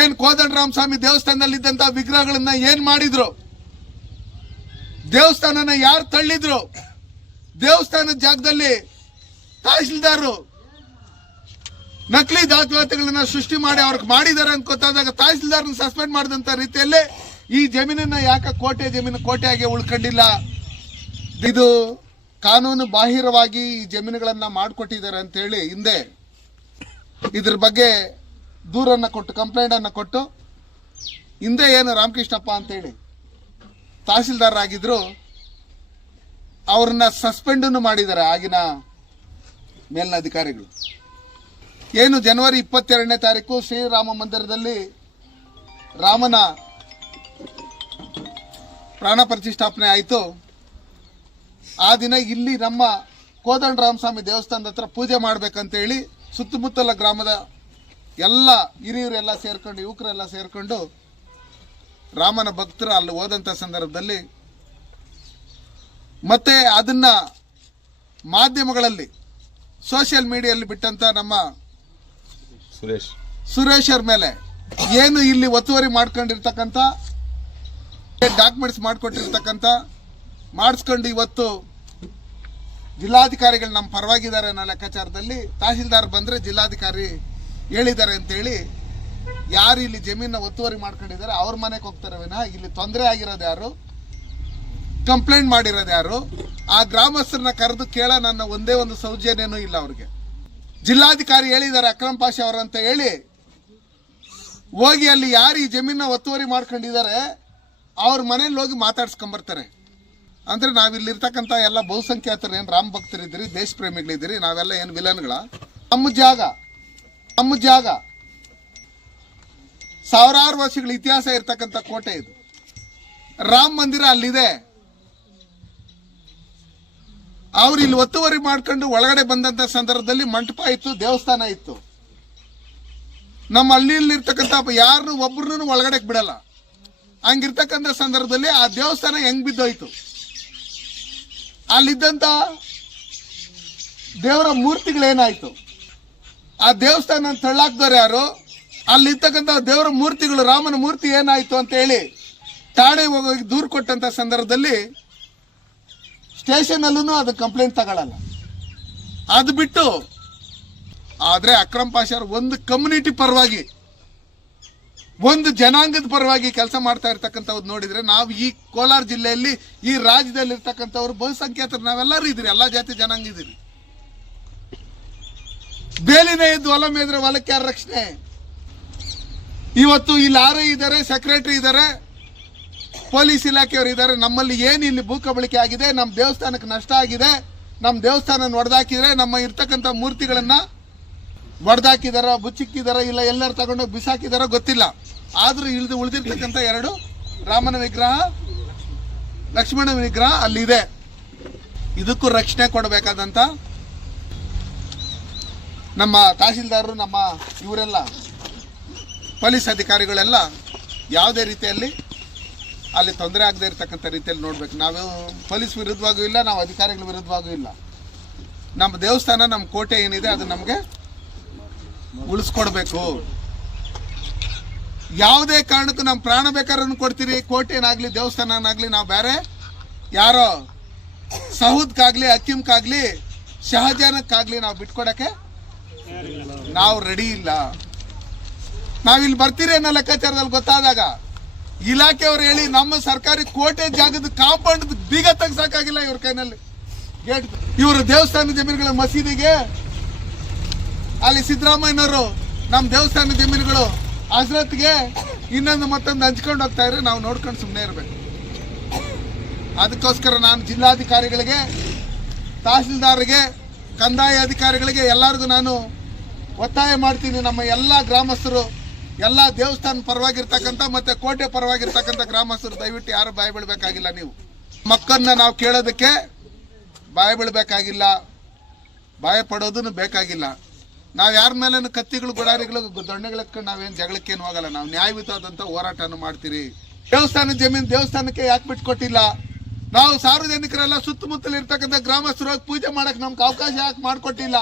ಏನ್ ಕೋದಂಡ ಸ್ವಾಮಿ ದೇವಸ್ಥಾನದಲ್ಲಿ ಇದ್ದಂತ ವಿಗ್ರಹಗಳನ್ನ ಏನ್ ಮಾಡಿದ್ರು? ದೇವಸ್ಥಾನನ ಯಾರು ತಳ್ಳಿದ್ರು? ದೇವಸ್ಥಾನದ ಜಾಗದಲ್ಲಿ ತಹಸೀಲ್ದಾರರು ನಕಲಿ ದಾಖಲಾತಿಗಳನ್ನ ಸೃಷ್ಟಿ ಮಾಡಿ ಅವ್ರಿಗೆ ಮಾಡಿದ್ದಾರೆ ಅಂತ ಗೊತ್ತಾದಾಗ ತಹಸೀಲ್ದಾರ್ನ ಸಸ್ಪೆಂಡ್ ಮಾಡಿದಂತ ರೀತಿಯಲ್ಲಿ ಈ ಜಮೀನನ್ನ ಯಾಕೆ ಕೋಟೆ ಜಮೀನು ಕೋಟೆಯಾಗಿ ಉಳ್ಕೊಂಡಿಲ್ಲ? ಇದು ಕಾನೂನು ಬಾಹಿರವಾಗಿ ಈ ಜಮೀನುಗಳನ್ನ ಮಾಡಿಕೊಟ್ಟಿದ್ದಾರೆ ಅಂತೇಳಿ ಹಿಂದೆ ಇದ್ರ ಬಗ್ಗೆ ದೂರನ್ನ ಕೊಟ್ಟು ಕಂಪ್ಲೇಂಟ್ ಅನ್ನ ಕೊಟ್ಟು, ಹಿಂದೆ ಏನು ರಾಮಕೃಷ್ಣಪ್ಪ ಅಂತೇಳಿ ತಹಸೀಲ್ದಾರ್ ಆಗಿದ್ರು ಅವ್ರನ್ನ ಸಸ್ಪೆಂಡನ್ನು ಮಾಡಿದ್ದಾರೆ ಆಗಿನ ಮೇಲಿನ ಅಧಿಕಾರಿಗಳು ಏನು ಜನವರಿ ಇಪ್ಪತ್ತೆರಡನೇ ತಾರೀಕು ಶ್ರೀರಾಮ ಮಂದಿರದಲ್ಲಿ ರಾಮನ ಪ್ರಾಣ ಪ್ರತಿಷ್ಠಾಪನೆ ಆಯಿತು. ಆ ದಿನ ಇಲ್ಲಿ ನಮ್ಮ ಕೋದಂಡ ಸ್ವಾಮಿ ದೇವಸ್ಥಾನದ ಹತ್ರ ಪೂಜೆ ಮಾಡ್ಬೇಕಂತೇಳಿ ಸುತ್ತಮುತ್ತಲ ಗ್ರಾಮದ ಎಲ್ಲ ಹಿರಿಯರೆಲ್ಲ ಸೇರ್ಕೊಂಡು ಯುವಕರೆಲ್ಲ ಸೇರ್ಕೊಂಡು ರಾಮನ ಭಕ್ತರು ಅಲ್ಲಿ ಹೋದಂಥ ಸಂದರ್ಭದಲ್ಲಿ ಮತ್ತೆ ಅದನ್ನ ಮಾಧ್ಯಮಗಳಲ್ಲಿ ಸೋಷಿಯಲ್ ಮೀಡಿಯಲ್ಲಿ ಬಿಟ್ಟಂತ ನಮ್ಮ ಸುರೇಶ್. ಸುರೇಶ್ ಅವ್ರ ಮೇಲೆ ಏನು ಇಲ್ಲಿ ಒತ್ತುವರಿ ಮಾಡ್ಕೊಂಡಿರ್ತಕ್ಕಂಥ ಡಾಕ್ಯುಮೆಂಟ್ಸ್ ಮಾಡಿಕೊಟ್ಟಿರ್ತಕ್ಕಂಥ ಮಾಡಿಸ್ಕೊಂಡು ಇವತ್ತು ಜಿಲ್ಲಾಧಿಕಾರಿಗಳು ನಮ್ಮ ಪರವಾಗಿದ್ದಾರೆ ಅನ್ನೋ ಲೆಕ್ಕಾಚಾರದಲ್ಲಿ ತಹಸೀಲ್ದಾರ್ ಬಂದರೆ ಜಿಲ್ಲಾಧಿಕಾರಿ ಹೇಳಿದ್ದಾರೆ ಅಂತೇಳಿ ಯಾರು ಇಲ್ಲಿ ಜಮೀನ ಒತ್ತುವರಿ ಮಾಡ್ಕೊಂಡಿದ್ದಾರೆ, ಅವ್ರ ಮನೆಗೆ ಹೋಗ್ತಾರೆ ವಿನಃ. ಇಲ್ಲಿ ತೊಂದರೆ ಆಗಿರೋದು ಯಾರು? ಕಂಪ್ಲೇಂಟ್ ಮಾಡಿರೋದು ಯಾರು? ಆ ಗ್ರಾಮಸ್ಥರನ್ನ ಕರೆದು ಕೇಳ, ನನ್ನ ಒಂದೇ ಒಂದು ಸೌಜನ್ಯನೂ ಇಲ್ಲ ಅವ್ರಿಗೆ. ಜಿಲ್ಲಾಧಿಕಾರಿ ಹೇಳಿದ್ದಾರೆ, ಅಕ್ರಮ್ ಪಾಷಾ ಅವರಂತ ಹೇಳಿ. ಹೋಗಿ ಅಲ್ಲಿ ಯಾರು ಈ ಜಮೀನ ಒತ್ತುವರಿ ಮಾಡ್ಕೊಂಡಿದ್ದಾರೆ, ಅವ್ರ ಮನೇಲಿ ಹೋಗಿ ಮಾತಾಡ್ಸ್ಕೊಂಬರ್ತಾರೆ. ಅಂದ್ರೆ ನಾವಿಲ್ಲಿರ್ತಕ್ಕಂಥ ಎಲ್ಲ ಬಹುಸಂಖ್ಯಾತರು ಏನು ರಾಮ ಭಕ್ತರಿದ್ದೀರಿ ದೇಶ ಪ್ರೇಮಿಗಳಿದ್ದೀರಿ ನಾವೆಲ್ಲ ಏನು ವಿಲನ್ಗಳ? ನಮ್ಮ ಜಾಗ. ನಮ್ಮ ಜಾಗ. ಸಾವಿರಾರು ವರ್ಷಗಳ ಇತಿಹಾಸ ಇರ್ತಕ್ಕಂಥ ಕೋಟೆ ಇದು. ರಾಮ ಮಂದಿರ ಅಲ್ಲಿದೆ. ಅವ್ರು ಇಲ್ಲಿ ಒತ್ತುವರಿ ಮಾಡ್ಕೊಂಡು ಒಳಗಡೆ ಬಂದಂತ ಸಂದರ್ಭದಲ್ಲಿ ಮಂಟಪ ಇತ್ತು, ದೇವಸ್ಥಾನ ಇತ್ತು. ನಮ್ಮ ಹಳ್ಳಿಯಲ್ಲಿ ಇರ್ತಕ್ಕಂಥ ಯಾರನ್ನು ಒಬ್ಬರನ್ನು ಒಳಗಡೆ ಬಿಡಲ್ಲ. ಹಂಗಿರ್ತಕ್ಕಂಥ ಸಂದರ್ಭದಲ್ಲಿ ಆ ದೇವಸ್ಥಾನ ಹೆಂಗ್ ಬಿದ್ದೋಯ್ತು? ಅಲ್ಲಿದ್ದಂಥ ದೇವರ ಮೂರ್ತಿಗಳೇನಾಯ್ತು? ಆ ದೇವಸ್ಥಾನ ತಳ್ಳಾಕ್ದವ್ರು ಯಾರು? ಅಲ್ಲಿ ಇರ್ತಕ್ಕಂಥ ದೇವರ ಮೂರ್ತಿಗಳು, ರಾಮನ ಮೂರ್ತಿ ಏನಾಯ್ತು ಅಂತ ಹೇಳಿ ತಾಳೆ ಹೋಗಿ ದೂರು ಕೊಟ್ಟಂತ ಸಂದರ್ಭದಲ್ಲಿ ಸ್ಟೇಷನ್ ಅಲ್ಲೂ ಅದು ಕಂಪ್ಲೇಂಟ್ ತಗೊಳ್ಳಲ್ಲ ಅದು ಬಿಟ್ಟು ಆದ್ರೆ ಅಕ್ರಮ್ ಪಾಷಾರ್ ಒಂದು ಕಮ್ಯುನಿಟಿ ಪರವಾಗಿ, ಒಂದು ಜನಾಂಗದ ಪರವಾಗಿ ಕೆಲಸ ಮಾಡ್ತಾ ಇರ್ತಕ್ಕಂಥವ್ರು ನೋಡಿದ್ರೆ ನಾವು ಈ ಕೋಲಾರ ಜಿಲ್ಲೆಯಲ್ಲಿ ಈ ರಾಜ್ಯದಲ್ಲಿ ಇರ್ತಕ್ಕಂಥವ್ರು ಬಹುಸಂಖ್ಯಾತರು ನಾವೆಲ್ಲರೂ ಇದ್ರಿ ಎಲ್ಲಾ ಜಾತಿ ಜನಾಂಗ ಇದ್ದೀರಿ ಬೇಲಿನ ಎದ್ದು ಹೊಲ ಮೇದ್ರೆ ಹೊಲಕ್ಕೆ ಯಾರು ರಕ್ಷಣೆ? ಇವತ್ತು ಇಲ್ಲಿ ಆರೇ ಇದ್ದಾರೆ ಸೆಕ್ರೆಟರಿ ಇದ್ದಾರೆ ಪೊಲೀಸ್ ಇಲಾಖೆಯವರು ಇದ್ದಾರೆ ನಮ್ಮಲ್ಲಿ ಏನು ಇಲ್ಲಿ ಭೂಕಬಳಿಕೆ ಆಗಿದೆ ನಮ್ಮ ದೇವಸ್ಥಾನಕ್ಕೆ ನಷ್ಟ ಆಗಿದೆ ನಮ್ಮ ದೇವಸ್ಥಾನ ಒಡೆದಾಕಿದ್ರೆ ನಮ್ಮ ಇರ್ತಕ್ಕಂಥ ಮೂರ್ತಿಗಳನ್ನ ಒಡೆದಾಕಿದಾರೋ ಬುಚ್ಚಿಕ್ಕಿದಾರೋ ಇಲ್ಲ ಎಲ್ಲರೂ ತಗೊಂಡು ಬಿಸಾಕಿದಾರೋ ಗೊತ್ತಿಲ್ಲ. ಆದರೂ ಇಳಿದು ಉಳಿದಿರ್ತಕ್ಕಂಥ ಎರಡು ರಾಮನ ವಿಗ್ರಹ ಲಕ್ಷ್ಮಣ ವಿಗ್ರಹ ಅಲ್ಲಿದೆ. ಇದಕ್ಕೂ ರಕ್ಷಣೆ ಕೊಡಬೇಕಾದಂತ ನಮ್ಮ ತಹಸೀಲ್ದಾರರು, ನಮ್ಮ ಇವರೆಲ್ಲ ಪೊಲೀಸ್ ಅಧಿಕಾರಿಗಳೆಲ್ಲ ಯಾವುದೇ ರೀತಿಯಲ್ಲಿ ಅಲ್ಲಿ ತೊಂದರೆ ಆಗದೆ ಇರತಕ್ಕಂಥ ರೀತಿಯಲ್ಲಿ ನೋಡಬೇಕು. ನಾವು ಪೊಲೀಸ್ ವಿರುದ್ಧವಾಗೂ ಇಲ್ಲ, ನಾವು ಅಧಿಕಾರಿಗಳ ವಿರುದ್ಧವಾಗೂ ಇಲ್ಲ. ನಮ್ಮ ದೇವಸ್ಥಾನ, ನಮ್ಮ ಕೋಟೆ ಏನಿದೆ, ಅದು ನಮಗೆ ಉಳಿಸ್ಕೊಡ್ಬೇಕು. ಯಾವುದೇ ಕಾರಣಕ್ಕೂ ನಮ್ಮ ಪ್ರಾಣ ಬೇಕಾದ್ರೂ ಕೊಡ್ತೀರಿ ಕೋಟೆನಾಗ್ಲಿ ದೇವಸ್ಥಾನನಾಗ್ಲಿ ನಾವು ಬೇರೆ ಯಾರೋ ಸಹೂದ್ಕಾಗ್ಲಿ ಅಕ್ಕಿಮ್ಗಾಗಲಿ, ಶಹಜಾನಕ್ಕಾಗ್ಲಿ ನಾವು ಬಿಟ್ಕೊಡಕ್ಕೆ ನಾವು ರೆಡಿ ಇಲ್ಲ. ನಾವಿಲ್ಲಿ ಬರ್ತೀರಿ ಅನ್ನೋ ಲೆಕ್ಕಾಚಾರದಲ್ಲಿ ಗೊತ್ತಾದಾಗ ಇಲಾಖೆಯವರು ಹೇಳಿ ನಮ್ಮ ಸರ್ಕಾರಿ ಕೋಟೆ ಜಾಗದ ಕಾಂಪೌಂಡ್ ಬೀಗ ತೆಗ್ಸಕ್ಕಾಗಿಲ್ಲ ಇವ್ರ ಕೈನಲ್ಲಿ. ಗೇಟ್ ಇವರು ದೇವಸ್ಥಾನ ಜಮೀನುಗಳ ಮಸೀದಿಗೆ ಅಲ್ಲಿ ಸಿದ್ದರಾಮಯ್ಯನವರು ನಮ್ಮ ದೇವಸ್ಥಾನ ಜಮೀನುಗಳು ಹಸ್ರತ್ಗೆ ಇನ್ನೊಂದು ಮತ್ತೊಂದು ಹಂಚ್ಕೊಂಡು ಹೋಗ್ತಾ ಇದ್ರೆ ನಾವು ನೋಡ್ಕೊಂಡು ಸುಮ್ಮನೆ ಇರಬೇಕು. ಅದಕ್ಕೋಸ್ಕರ ನಾನು ಜಿಲ್ಲಾಧಿಕಾರಿಗಳಿಗೆ ತಹಸೀಲ್ದಾರ್ಗೆ ಕಂದಾಯ ಅಧಿಕಾರಿಗಳಿಗೆ ಎಲ್ಲರಿಗೂ ನಾನು ಒತ್ತಾಯ ಮಾಡ್ತೀನಿ. ನಮ್ಮ ಎಲ್ಲ ಗ್ರಾಮಸ್ಥರು, ಎಲ್ಲ ದೇವಸ್ಥಾನ ಪರವಾಗಿರ್ತಕ್ಕಂಥ ಮತ್ತೆ ಕೋಟೆ ಪರವಾಗಿರ್ತಕ್ಕಂಥ ಗ್ರಾಮಸ್ಥರು, ದಯವಿಟ್ಟು ಯಾರು ಬಾಯಿ ಬಿಡಬೇಕಾಗಿಲ್ಲ ನೀವು. ಮಕ್ಕಳನ್ನ ನಾವು ಕೇಳೋದಕ್ಕೆ ಬಾಯಿ ಬಿಡಬೇಕಾಗಿಲ್ಲ ಭಯ ಪಡೋದನ್ನು ಬೇಕಾಗಿಲ್ಲ. ನಾವು ಯಾರ ಮೇಲೇನು ಕತ್ತಿಗಳು, ಗುಡಾರಿಗಳು ದೊಣ್ಣೆಗಳಕ್ಕೆ ನಾವೇನು ಜಗಳಕ್ಕೇನು ಹೋಗಲ್ಲ. ನಾವು ನ್ಯಾಯಯುತವಾದಂಥ ಹೋರಾಟನ ಮಾಡ್ತೀರಿ. ದೇವಸ್ಥಾನ ಜಮೀನು ದೇವಸ್ಥಾನಕ್ಕೆ ಯಾಕೆ ಬಿಟ್ಕೊಟ್ಟಿಲ್ಲ? ನಾವು ಸಾರ್ವಜನಿಕರೆಲ್ಲ ಸುತ್ತಮುತ್ತಲಿರ್ತಕ್ಕಂಥ ಗ್ರಾಮಸ್ಥರು ಪೂಜೆ ಮಾಡಕ್ ನಮ್ಗೆ ಅವಕಾಶ ಯಾಕೆ ಮಾಡಿಕೊಟ್ಟಿಲ್ಲ?